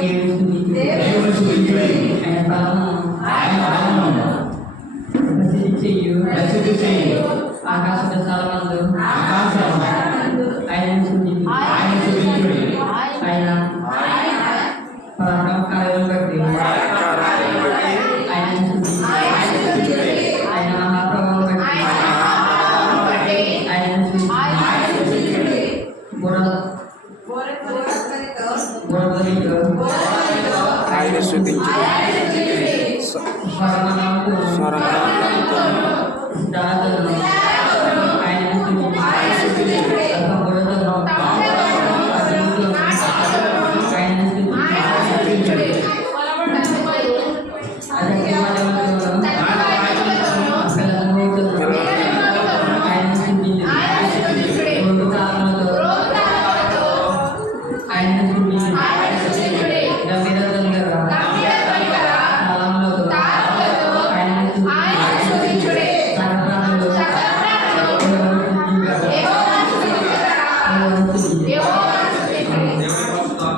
దేవుని స్తుతించుడి. ఆయన బలమును ప్రసిద్ధి చేయు. ఆకాశ విశాలమందు ఆయన స్తుతించుడి. ఆయన పరాక్రమ కార్యాలను బట్టి ఆయన ఆయన మహాప్రభావం బట్టి ఆయన బురదలితో ఆయన స్తుతించుడి. స్వరమంతో దాతను ఆయన స్తుతించుడి. బురదలో ఆయన స్తుతించుడి. ఆయన